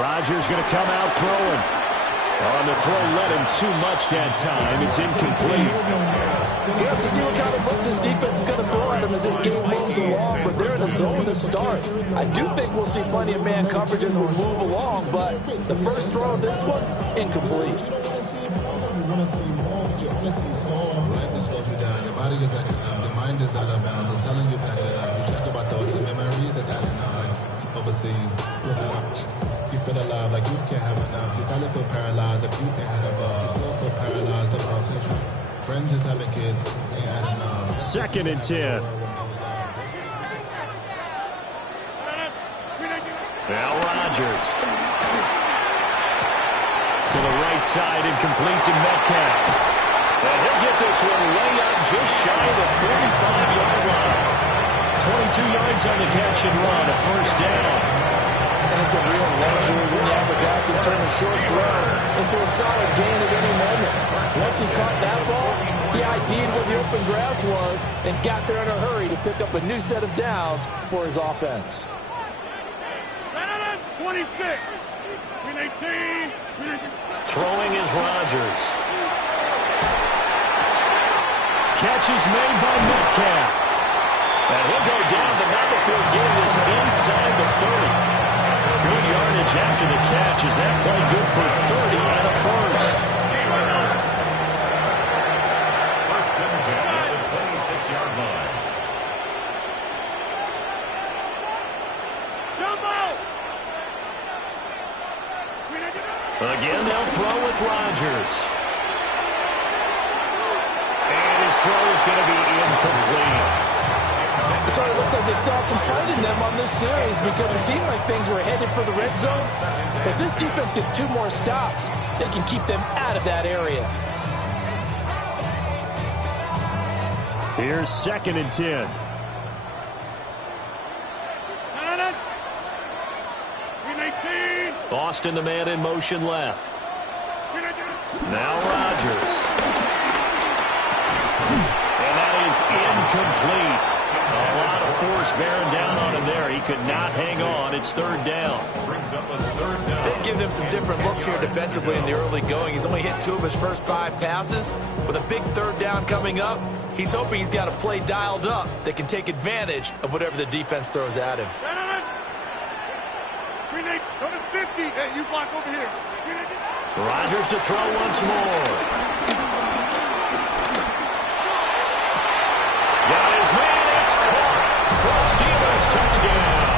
Rodgers going to come out throwing. On the throw, let him too much that time. It's incomplete. We have to see what kind of looks this defense is going to throw at him as this game moves along, but they're in the zone to start. I do think we'll see plenty of man coverage as we move along, but the first throw of this one, incomplete. You want to see more, but you only see zone. Life just slows you down. Your body is acting up. Your mind is out of bounds. It's telling you back it up. You check about thoughts and memories that's adding up. Like overseas, you feel alive like you can't have enough. You probably feel paralyzed if you ain't had a bug. You still feel paralyzed above syndrome. Friends just having kids ain't adding up. 2nd and 10. Now Rodgers. To the right side and complete to Metcalf. And he'll get this one way up just shy of the 45-yard line. 22 yards on the catch and run, a first down. And it's a real luxury when you have a guy who can turn a short throw into a solid gain at any moment. Once he caught that ball, he ID'd where the open grass was and got there in a hurry to pick up a new set of downs for his offense. 26. Throwing is Rodgers. Catch is made by Metcalf. And he'll go down, but not before getting this inside the 30. Good yardage after the catch. Is that play good for 30 and a first? First and 10 at the 26-yard line. Again, they'll throw with Rodgers. And his throw is going to be incomplete. So it looks like they still have some fight in them on this series because it seemed like things were headed for the red zone. But this defense gets 2 more stops. They can keep them out of that area. Here's 2nd and 10. Austin, the man in motion left. Now Rodgers. And that is incomplete. A lot of force bearing down on him there. He could not hang on. It's 3rd down. Brings up a 3rd down. They've given him some different looks here defensively in the early going. He's only hit 2 of his first 5 passes. With a big 3rd down coming up, he's hoping he's got a play dialed up that can take advantage of whatever the defense throws at him. Go to 50. Hey, you block over here. Rodgers to throw once more. Got his man. It's caught for a Steelers touchdown.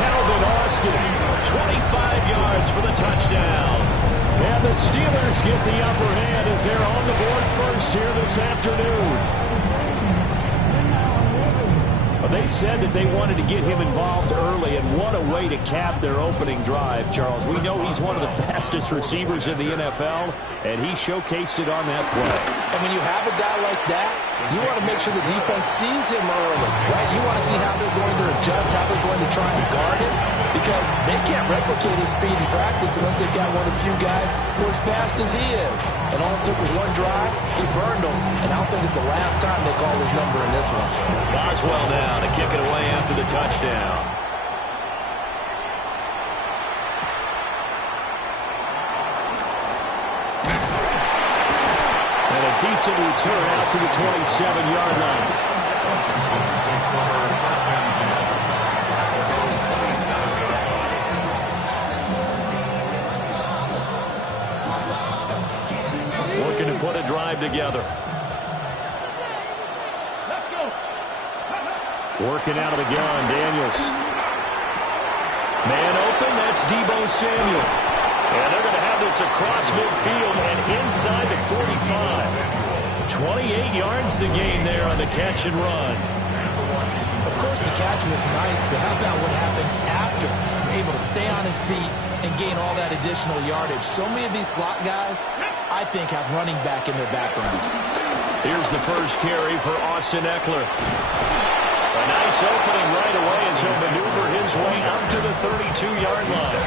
Calvin Austin, 25 yards for the touchdown. And the Steelers get the upper hand as they're on the board first here this afternoon. They said that they wanted to get him involved early, and what a way to cap their opening drive, Charles. We know he's one of the fastest receivers in the NFL, and he showcased it on that play. And when you have a guy like that, you want to make sure the defense sees him early, right? You want to see how they're going to adjust, how they're going to try and guard him, because they can't replicate his speed in practice unless they've got one of the few guys who are as fast as he is. And all it took was one drive, he burned them, and I don't think it's the last time they call his number in this one. Boswell now to kick it away after the touchdown. And a decent return out to the 27-yard line. Looking to put a drive together. Working out of the gun, Daniels. Man open, that's Deebo Samuel. And they're going to have this across midfield and inside the 45. 28 yards the gain there on the catch and run. Of course, the catch was nice, but how about what happened after? Able to stay on his feet and gain all that additional yardage. So many of these slot guys, I think, have running back in their background. Here's the first carry for Austin Eckler. A nice opening right away as he'll maneuver his way up to the 32-yard line.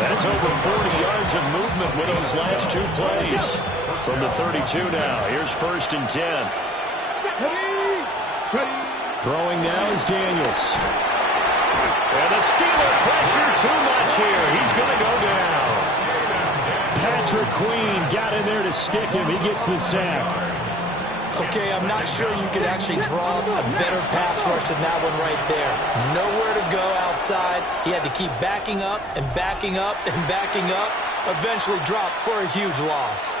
That's over 40 yards of movement with those last 2 plays. From the 32 now, here's 1st and 10. Throwing now is Daniels. And the Steeler pressure too much here. He's going to go down. Patrick Queen got in there to stick him. He gets the sack. Okay, I'm not sure you could actually draw a better pass rush than that one right there. Nowhere to go outside. He had to keep backing up and backing up and backing up. Eventually dropped for a huge loss.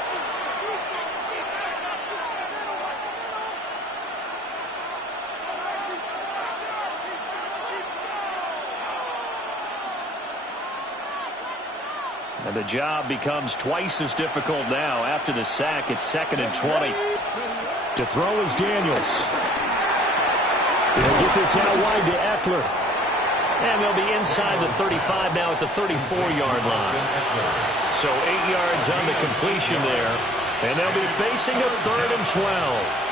And the job becomes twice as difficult now. After the sack, it's 2nd and 20. To throw is Daniels. He'll get this out wide to Eckler. And they'll be inside the 35 now at the 34-yard line. So 8 yards on the completion there. And they'll be facing a 3rd and 12.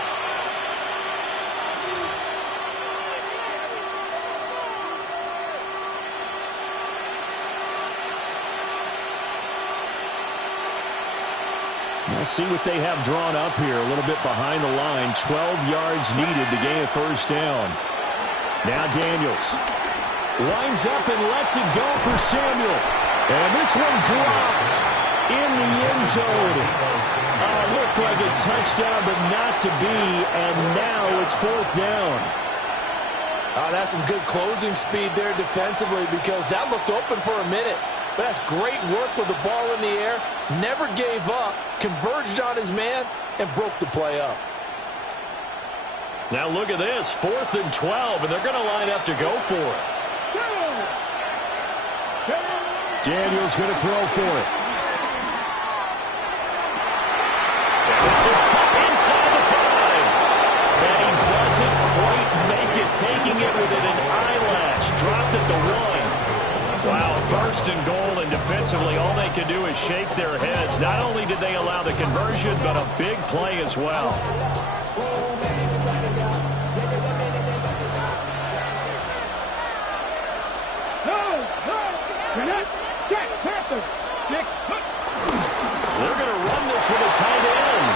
We'll see what they have drawn up here. A little bit behind the line. 12 yards needed to gain a first down. Now Daniels lines up and lets it go for Samuel. And this one drops in the end zone. Looked like a touchdown, but not to be. And now it's 4th down. That's some good closing speed there defensively, because that looked open for a minute. But that's great work with the ball in the air. Never gave up, converged on his man, and broke the play up. Now look at this, 4th and 12, and they're going to line up to go for it. Daniels going to throw for it. And this is cut inside the 5. And he doesn't quite make it, taking it within an eyelash. Dropped at the 1. Wow, 1st and goal, and defensively all they can do is shake their heads. Not only did they allow the conversion, but a big play as well. They're going to run this with a tight end.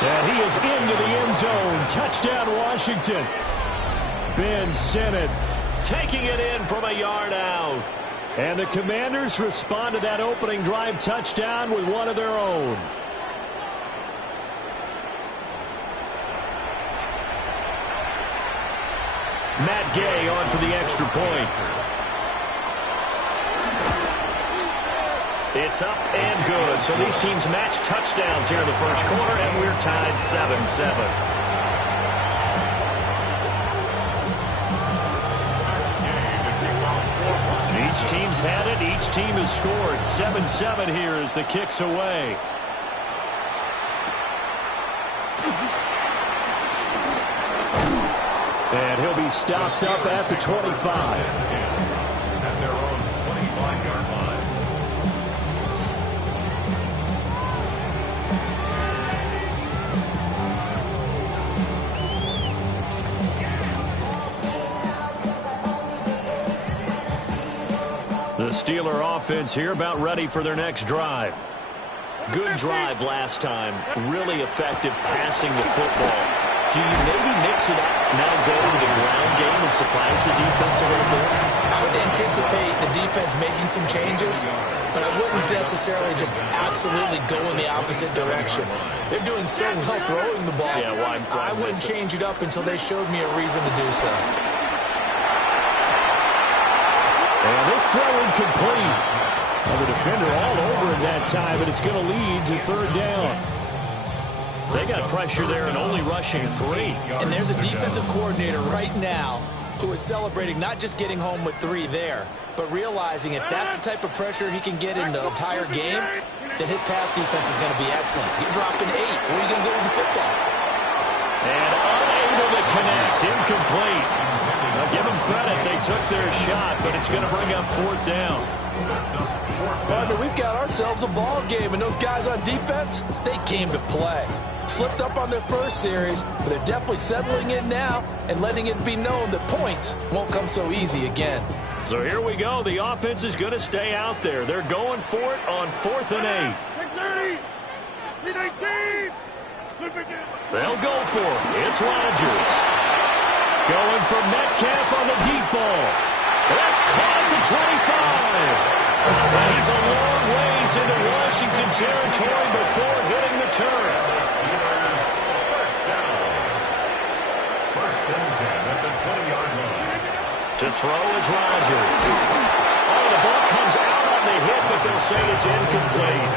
And he is into the end zone. Touchdown, Washington. Ben Sinnott Taking it in from a yard out. And the Commanders respond to that opening drive touchdown with one of their own. Matt Gay on for the extra point. It's up and good. So these teams match touchdowns here in the first quarter, and we're tied 7-7. Each team's had it. Each team has scored. 7-7 here as the kick's away. And he'll be stopped up at the 25. At their own 25-yard line. The Steeler offense here about ready for their next drive. Good drive last time. Really effective passing the football. Do you maybe mix it up, now go to the ground game and surprise the defense a little bit? I would anticipate the defense making some changes, but I wouldn't necessarily just absolutely go in the opposite direction. They're doing so well throwing the ball. Yeah, why I wouldn't change it up until they showed me a reason to do so. And this throw incomplete. Well, the defender all over it that time, but it's going to lead to 3rd down. They got pressure there and only rushing 3. And there's a defensive coordinator right now who is celebrating not just getting home with 3 there, but realizing if that's the type of pressure he can get in the entire game, then his pass defense is going to be excellent. You're dropping 8. Where are you going to go with the football? And unable to connect. Incomplete. Now give them credit. They took their shot, but it's going to bring up 4th down. Partner, we've got ourselves a ball game, and those guys on defense, they came to play. Slipped up on their first series, but they're definitely settling in now and letting it be known that points won't come so easy again. So here we go. The offense is going to stay out there. They're going for it on 4th and 8. They'll go for it. It's Rodgers. Going for Metcalf on the deep ball. That's caught at the 25. And he's a long ways into Washington territory before hitting the turf. First and 10 at the 20-yard line. To throw is Rodgers. Oh, the ball comes out on the hit, but they'll say it's incomplete.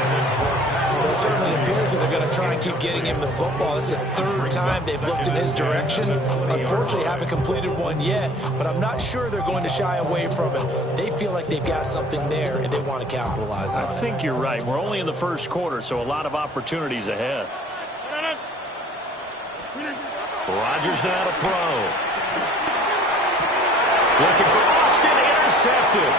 Well, it certainly appears that they're going to try and keep getting him the football. It's the third time they've looked in his direction. Unfortunately, haven't completed one yet, but I'm not sure they're going to shy away from it. They feel like they've got something there, and they want to capitalize on it. I think you're right. We're only in the first quarter, so a lot of opportunities ahead. Rodgers now to throw. Looking for Austin, intercepted.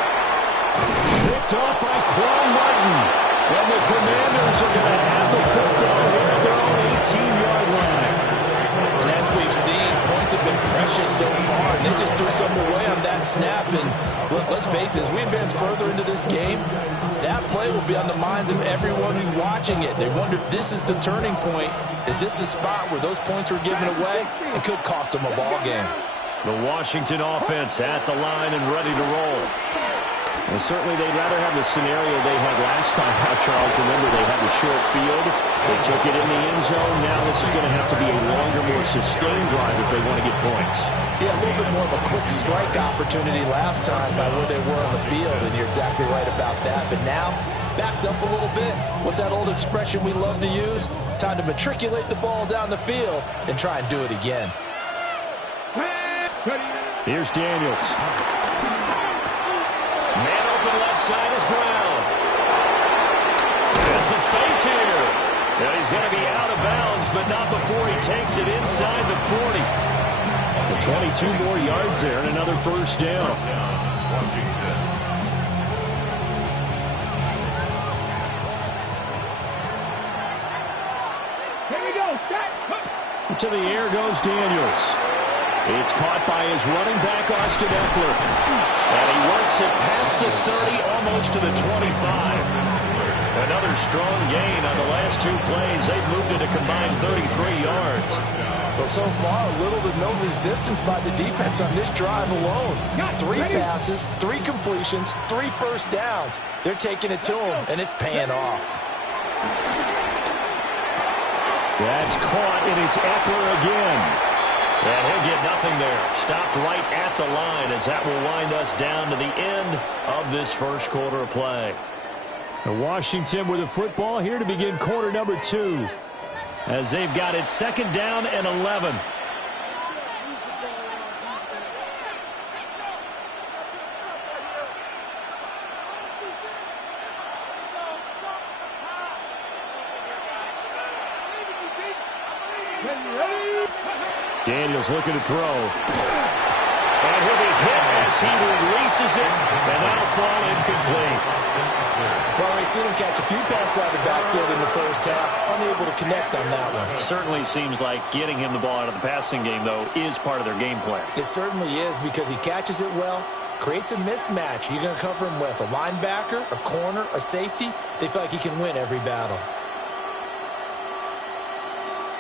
Picked off by Quan Martin. And the Commanders are going to have the football here at their own 18-yard line. And as we've seen, points have been precious so far, and they just threw something away on that snap. And let's face it, as we advance further into this game, that play will be on the minds of everyone who's watching it. They wonder if this is the turning point. Is this the spot where those points were given away? It could cost them a ball game. The Washington offense at the line and ready to roll. Well, certainly they'd rather have the scenario they had last time out, Charles. Remember, they had the short field. They took it in the end zone. Now this is going to have to be a longer, more sustained drive if they want to get points. Yeah, a little bit more of a quick strike opportunity last time by where they were on the field, and you're exactly right about that. But now, backed up a little bit. What's that old expression we love to use? Time to matriculate the ball down the field and try and do it again. Here's Daniels. Man open left side is Brown. Got some space here. Now he's going to be out of bounds, but not before he takes it inside the 40. The 22 more yards there and another first down. Washington. Here we go. To the air goes Daniels. It's caught by his running back, Austin Eckler. And he works it past the 30, almost to the 25. Another strong gain on the last two plays. They've moved it a combined 33 yards. Well, so far, little to no resistance by the defense on this drive alone. 3 passes, 3 completions, 3 first downs. They're taking it to him, and it's paying off. That's caught, and it's Eckler again. And he'll get nothing there. Stopped right at the line as that will wind us down to the end of this first quarter of play. Washington with the football here to begin quarter number 2. As they've got it second down and 11. Daniels looking to throw. And he'll be hit as he releases it, and that'll fall incomplete. Well, we've seen him catch a few passes out of the backfield in the first half, unable to connect on that one. Certainly seems like getting him the ball out of the passing game, though, is part of their game plan. It certainly is, because he catches it well, creates a mismatch. You're going to cover him with a linebacker, a corner, a safety. They feel like he can win every battle.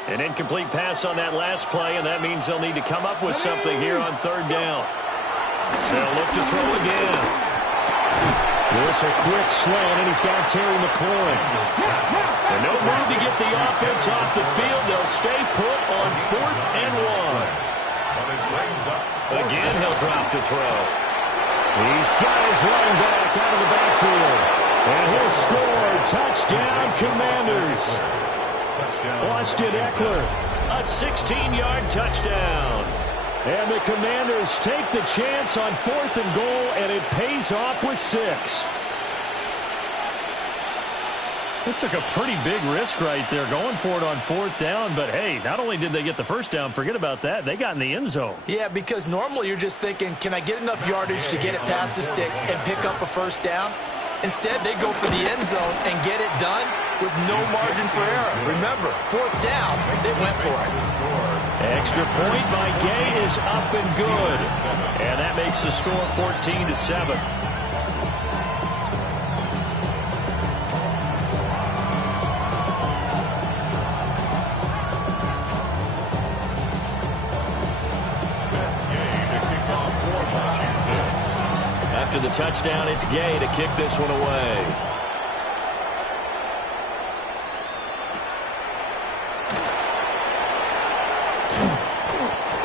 An incomplete pass on that last play, and that means they'll need to come up with something here on third down. They'll look to throw again. This a quick slant, and he's got Terry McLaurin. And no move to get the offense off the field. They'll stay put on 4th and 1. Again, he'll drop to throw. He's got his running back out of the backfield. And he'll score. Touchdown, Commanders. Austin Eckler, a 16-yard touchdown. And the Commanders take the chance on 4th and goal, and it pays off with 6. It took a pretty big risk right there going for it on 4th down. But, hey, not only did they get the first down, forget about that, they got in the end zone. Yeah, because normally you're just thinking, can I get enough yardage to get it past the sticks and pick up a first down? Instead, they go for the end zone and get it done with no margin for error. Remember, 4th down, they went for it. Extra point by Gay is up and good. And that makes the score 14-7. to the touchdown. It's Gay to kick this one away.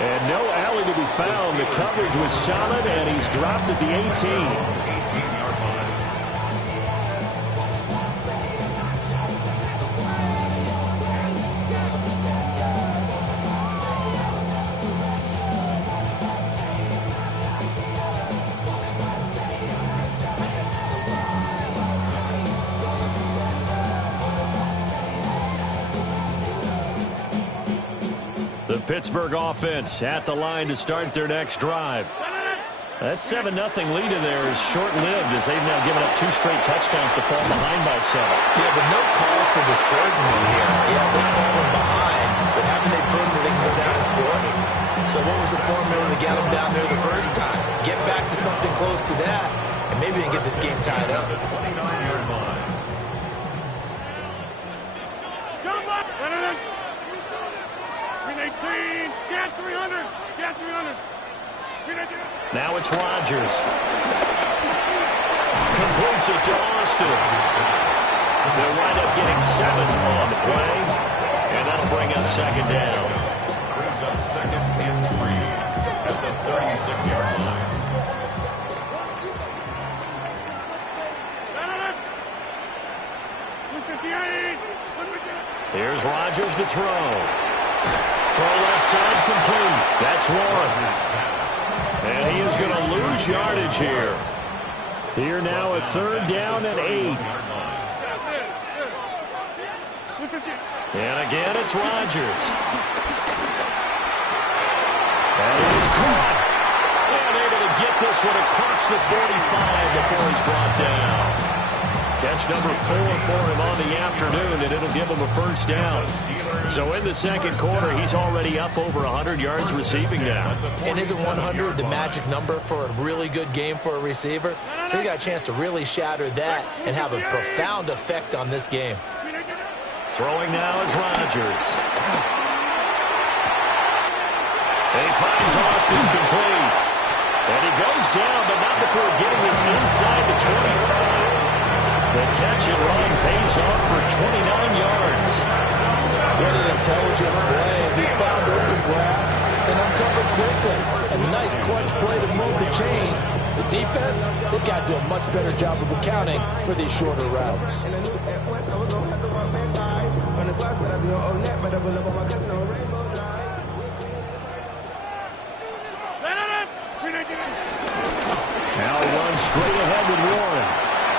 And no alley to be found. The coverage was solid, and he's dropped at the 18. 18-yard line. The Pittsburgh offense at the line to start their next drive. That 7-0 lead in there is short-lived as they've now given up 2 straight touchdowns to fall behind by 7. Yeah, but no cause for discouragement here. Yeah, they've fallen behind, but haven't they proven that they can go down and score? So what was the formula to get them down there the first time? Get back to something close to that, and maybe they can get this game tied up. The 29-yard line. Get 300! Get 300! Now it's Rodgers. Completes it to Austin. They'll wind up getting 7 on the play, and that'll bring up second down. Brings up 2nd and 3 at the 36-yard line. Here's Rodgers to throw. Throw left side complete. That's one. And he is going to lose yardage here. Here now a 3rd down and 8. And again it's Rodgers. And it is caught. And able to get this one across the 45 before he's brought down. Catch number 4 for him on the afternoon, and it'll give him a 1st down. So in the second quarter, he's already up over 100 yards receiving now. And isn't 100 the magic number for a really good game for a receiver? So he got a chance to really shatter that and have a profound effect on this game. Throwing now is Rodgers. And he finds Austin complete. And he goes down, but not before getting this inside the 25. The catch and run pays off for 29 yards. What an intelligent play as he found open grass and uncovered quickly. A nice clutch play to move the chains. The defense, they've got to do a much better job of accounting for these shorter routes. Now runs straight ahead with Warren.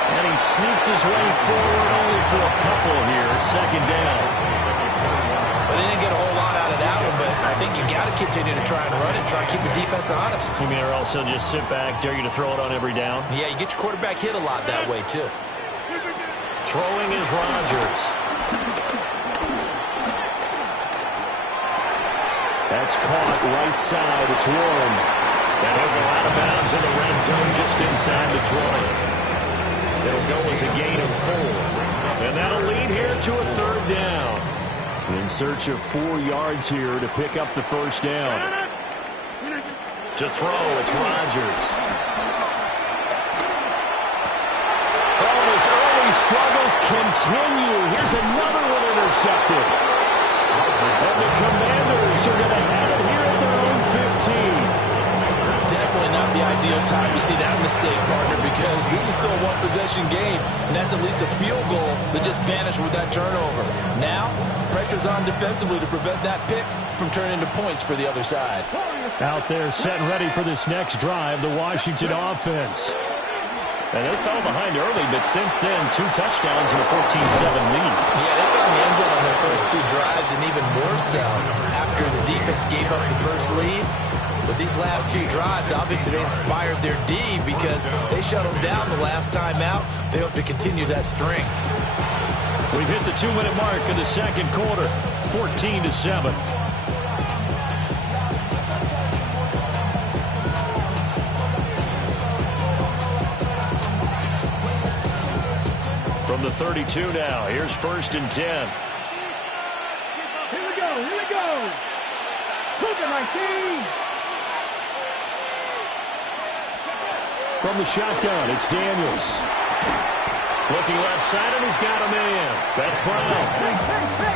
And he sneaks his way forward only for a couple here. 2nd down. Well, they didn't get a whole lot out of that one, but I think you got to continue to try and run it, try and keep the defense honest. You mean, or also just sit back, dare you to throw it on every down? Yeah, you get your quarterback hit a lot that way, too. Throwing is Rodgers. That's caught right side. It's Warren. And he'll go out of bounds in the red zone just inside the 20. It'll go as a gain of 4. And that'll lead here to a 3rd down. In search of 4 yards here to pick up the 1st down. To throw, it's Rodgers. Oh, and his early struggles continue. Here's another one intercepted. And the Commanders are going to have it here at their own 15. Definitely not the ideal time to see that mistake, partner, because this is still a one-possession game, and that's at least a field goal that just vanished with that turnover. Now, pressure's on defensively to prevent that pick from turning into points for the other side. Out there set and ready for this next drive, the Washington offense. And they fell behind early, but since then, 2 touchdowns and a 14-7 lead. Yeah, they found the end zone on their first 2 drives, and even more so after the defense gave up the first lead. But these last 2 drives, obviously they inspired their D because they shut them down the last time out. They hope to continue that string. We've hit the 2-minute mark of the second quarter, 14-7. From the 32 now, here's 1st and 10. Here we go, here we go. Cook it, my team. From the shotgun, it's Daniels. Looking left side, and he's got a man. That's Brown.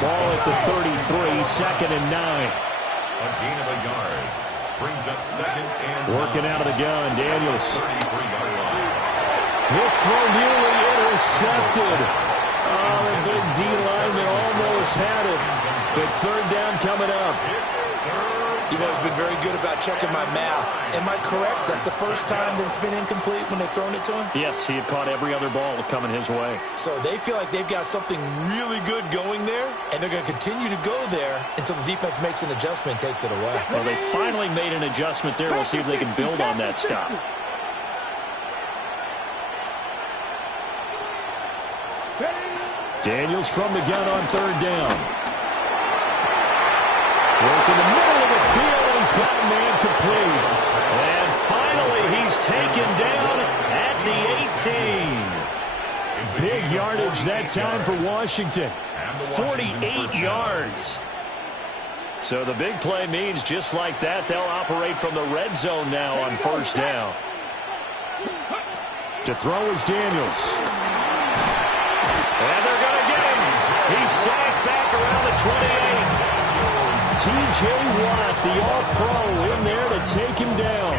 Ball at the 33, 2nd and 9. A gain of a yard. Brings up 2nd and 9. Working out of the gun, Daniels. 33-yard line. This throw nearly intercepted. Oh, the big D lineman almost had it. But 3rd down coming up. You've always been very good about checking my math. Am I correct? That's the first time that it's been incomplete when they've thrown it to him? Yes, he had caught every other ball coming his way. So they feel like they've got something really good going there, and they're going to continue to go there until the defense makes an adjustment and takes it away. Well, they finally made an adjustment there. We'll see if they can build on that stop. Daniels from the gun on 3rd down. Work in the middle of the field, and he's got a man complete. And finally, he's taken down at the 18. Big yardage that time for Washington. 48 yards. So the big play means just like that, they'll operate from the red zone now on 1st down. To throw is Daniels. And they're going to get him. He's sacked back around the 28. T.J. Watt, the all-pro, in there to take him down.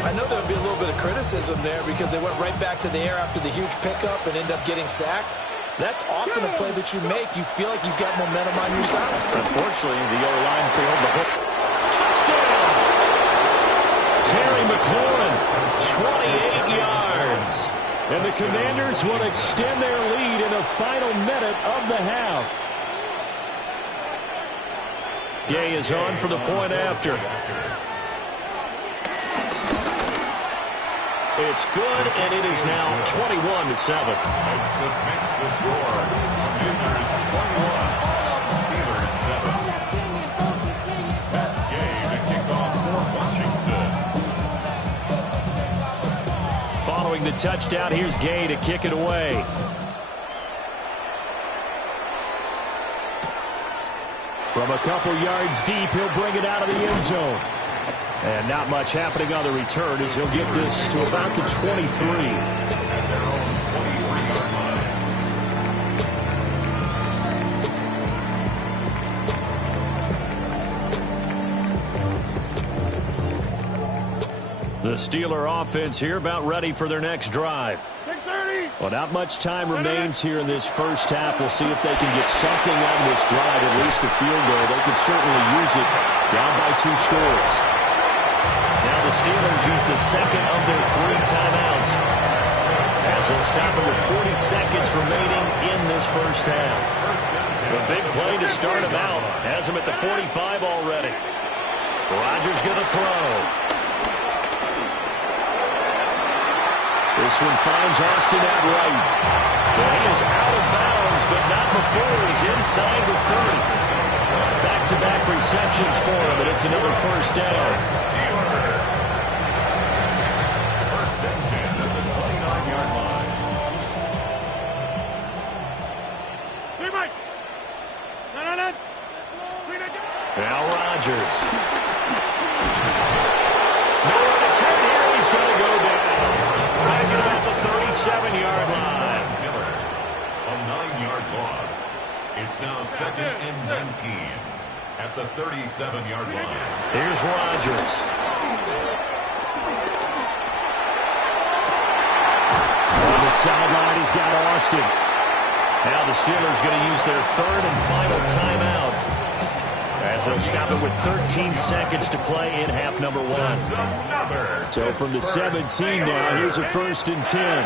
I know there'll be a little bit of criticism there because they went right back to the air after the huge pickup and end up getting sacked. That's often a play that you make. You feel like you've got momentum on your side. Unfortunately, the O-line failed the hook. Touchdown! Terry McLaurin, 28 yards. And the Commanders will extend their lead in the final minute of the half. Gay is on for the point after. It's good, and it is now 21-7. Just makes the score. Commanders 21, Steelers 7. Matt Gay, the kickoff for Washington. Following the touchdown, here's Gay to kick it away. From a couple yards deep, he'll bring it out of the end zone. And not much happening on the return as he'll get this to about the 23. At their own 23-yard line. The Steeler offense here about ready for their next drive. Well, not much time remains here in this first half. We'll see if they can get something out of this drive, at least a field goal. They could certainly use it down by 2 scores. Now the Steelers use the second of their 3 timeouts, as they'll stop it with 40 seconds remaining in this first half. The big play to start him out has him at the 45 already. Rodgers going to throw. This one finds Austin at right. Well, he is out of bounds, but not before he's inside the 30. Back-to-back receptions for him, and it's another first down. First and 10 at the 29-yard line. Now Rodgers. Nowhere to turn here. He's going to go down. Back at about the 37-yard line. Miller, a 9-yard loss. It's now 2nd and 19 at the 37-yard line. Here's Rodgers. On the sideline, he's got Austin. Now the Steelers going to use their 3rd and final timeout, as they'll stop it with 13 seconds to play in half number 1. So from the 17 now, here's a 1st and 10.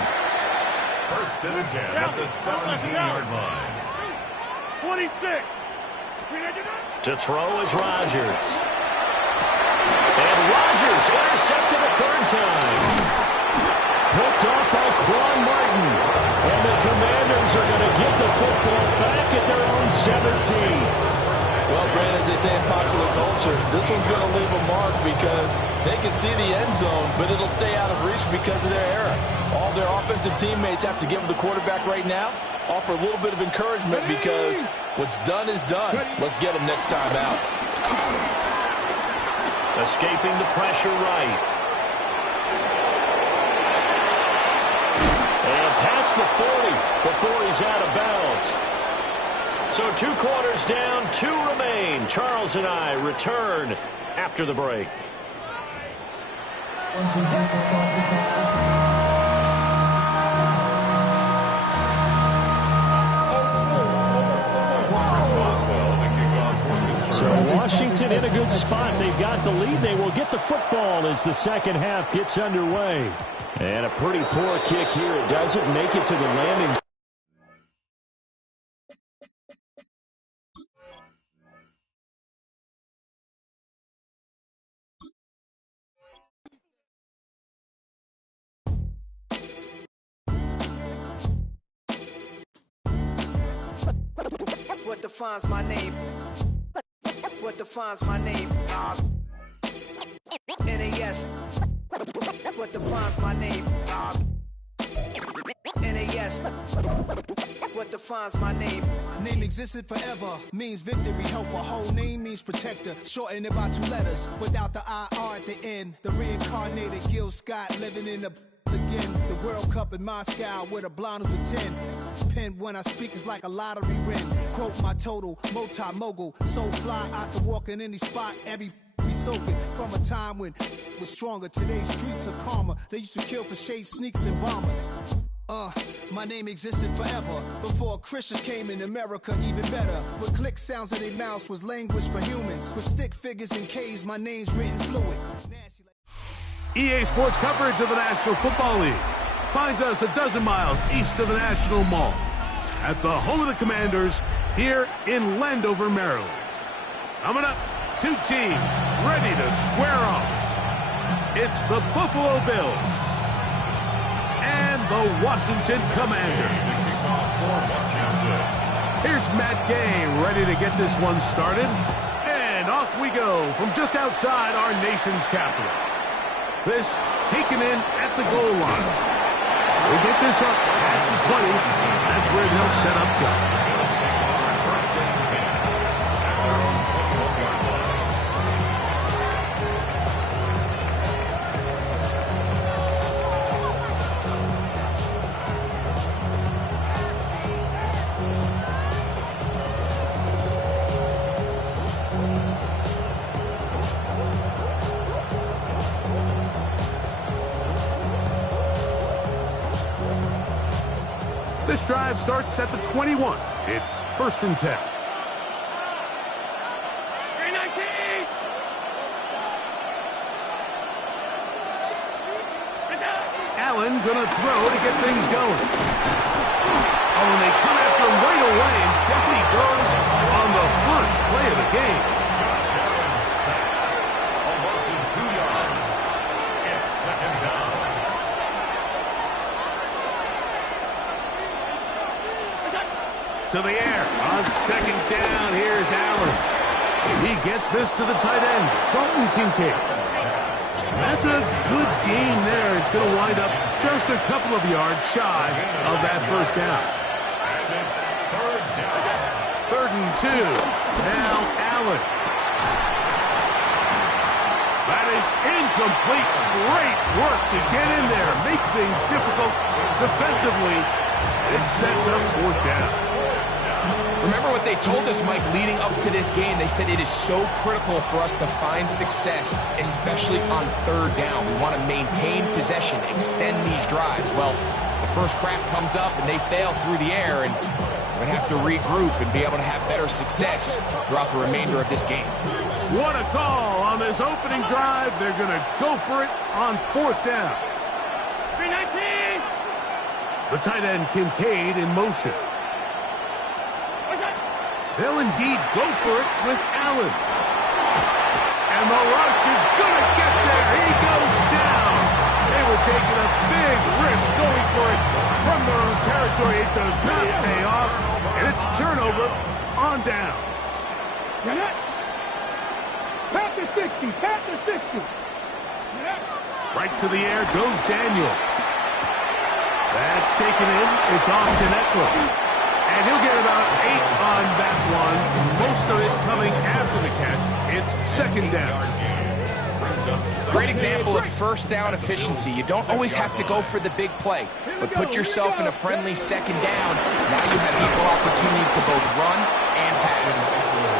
1st and 10 at the 17-yard line. 26. To throw is Rodgers. And Rodgers intercepted a 3rd time. Picked off by Quan Martin. And the Commanders are going to get the football back at their own 17. Well, Brandon, as they say in popular culture, this one's going to leave a mark because they can see the end zone, but it'll stay out of reach because of their error. All their offensive teammates have to give the quarterback right now, offer a little bit of encouragement because what's done is done. Let's get them next time out. Escaping the pressure right. past the 40 before he's out of bounds. So 2 quarters down, 2 remain. Charles and I return after the break. So Washington in a good spot. They've got the lead. They will get the football as the second half gets underway. And a pretty poor kick here. It doesn't make it to the landing. What defines my name? What defines my name? NAS. What defines my name? NAS. What defines my name? Name existed forever, means victory, hope. A whole name means protector. Shorten it by 2 letters, without the IR at the end. The reincarnated Gil Scott living in the again. The World Cup in Moscow with a blind who's a 10. Pen when I speak is like a lottery win. Quote my total, multi-mogul. So fly, I can walk in any spot, every be soaking. From a time when was stronger. Today's streets are calmer. They used to kill for shade sneaks and bombers. My name existed forever. Before Christians came in America, even better. With click sounds in their mouths was language for humans. With stick figures and K's, my name's written fluid. EA Sports coverage of the National Football League finds us a dozen miles east of the National Mall at the home of the Commanders here in Landover, Maryland. Coming up, 2 teams ready to square off. It's the Buffalo Bills and the Washington Commanders. Here's Matt Gay ready to get this one started. And off we go from just outside our nation's capital. This taken in at the goal line. We'll get this up past the 20. That's where they'll set up shop. This drive starts at the 21. It's 1st and 10. Allen gonna throw to get things going. Oh, and they come after him right away, and down he goes on the first play of the game. Josh Allen sacked. Almost in 2 yards. It's 2nd down. To the air. On 2nd down, here's Allen. He gets this to the tight end, Dalton Kincaid. That's a good gain there. It's going to wind up just a couple of yards shy of that 1st down. And it's 3rd down. 3rd and 2. Now Allen. That is incomplete. Great work to get in there. Make things difficult defensively. It sets up 4th down. Remember what they told us, Mike, leading up to this game. They said it is so critical for us to find success, especially on 3rd down. We want to maintain possession, extend these drives. Well, the first crack comes up and they fail through the air, and we're going to have to regroup and be able to have better success throughout the remainder of this game. What a call on this opening drive. They're going to go for it on 4th down. 319. The tight end Kincaid in motion. They'll indeed go for it with Allen. And the rush is going to get there. He goes down. They were taking a big risk going for it from their own territory. It does not pay off. And it's a turnover on down. Pat the 60. Pat the 60. Right to the air goes Daniels. That's taken in. It's Austin Eckler. And he'll get about 8 on that one. Most of it coming after the catch. It's 2nd down. Great example of first down efficiency. You don't always have to go for the big play, but put yourself in a friendly second down. Now you have equal opportunity to both run and pass.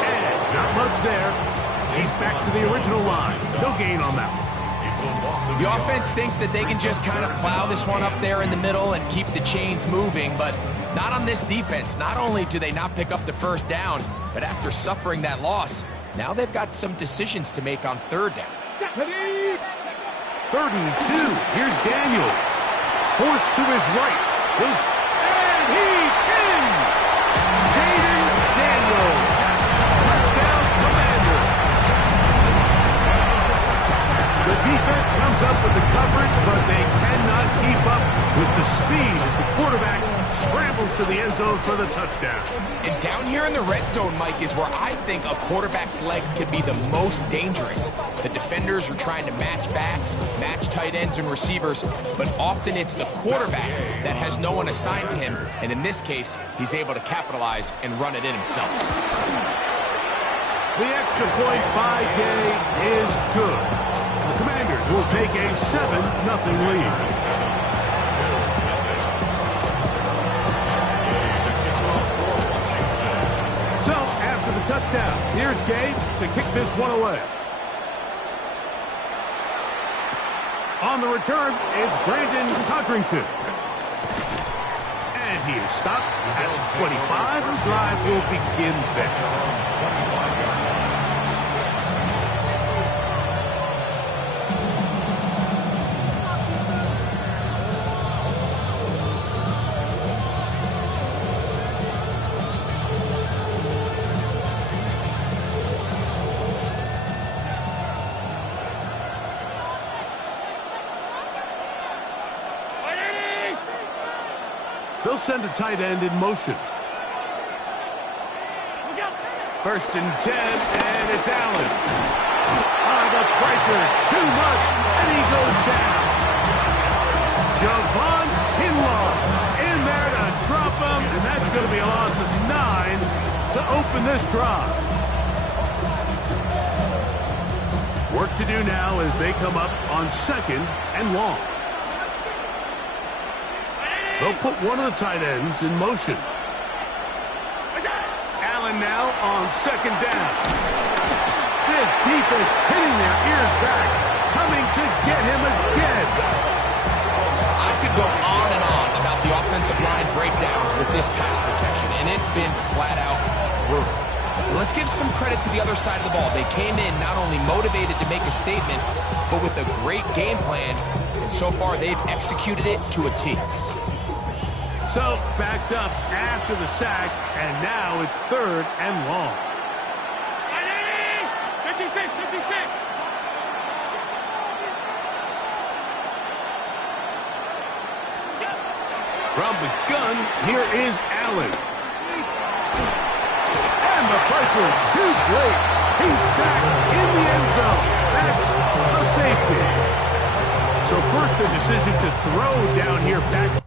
And not much there. He's back to the original line. No gain on that one. The offense thinks that they can just kind of plow this one up there in the middle and keep the chains moving, but not on this defense. Not only do they not pick up the first down, but after suffering that loss, now they've got some decisions to make on third down. 3rd and 2. Here's Daniels. Forced to his right. And he's in! Jaden Daniels. Touchdown, Commander. The defense comes up with the coverage, but they cannot keep up with the speed as the quarterback scrambles to the end zone for the touchdown. And down here in the red zone, Mike, is where I think a quarterback's legs can be the most dangerous. The defenders are trying to match backs, match tight ends and receivers, but often it's the quarterback that has no one assigned to him, and in this case, he's able to capitalize and run it in himself. The extra point by Gay is good. The Commanders will take a 7-0 lead. So, after the touchdown, here's Gabe to kick this one away. On the return, it's Brandon Codrington. And he is stopped at 25. The drive will begin there. They'll send a tight end in motion. 1st and 10, and it's Allen. The pressure, too much, and he goes down. Javon Kinlaw in there to drop him, and that's going to be a loss of 9 to open this drive. Work to do now as they come up on 2nd and long. They'll put one of the tight ends in motion. Allen now on 2nd down. This defense hitting their ears back, coming to get him again. I could go on and on about the offensive line breakdowns with this pass protection, and it's been flat out brutal. Let's give some credit to the other side of the ball. They came in not only motivated to make a statement, but with a great game plan, and so far they've executed it to a T. So, backed up after the sack, and now it's 3rd and long. 56, 56. From the gun, here is Allen. And the pressure too great. He's sacked in the end zone. That's a safety. So first the decision to throw down here back.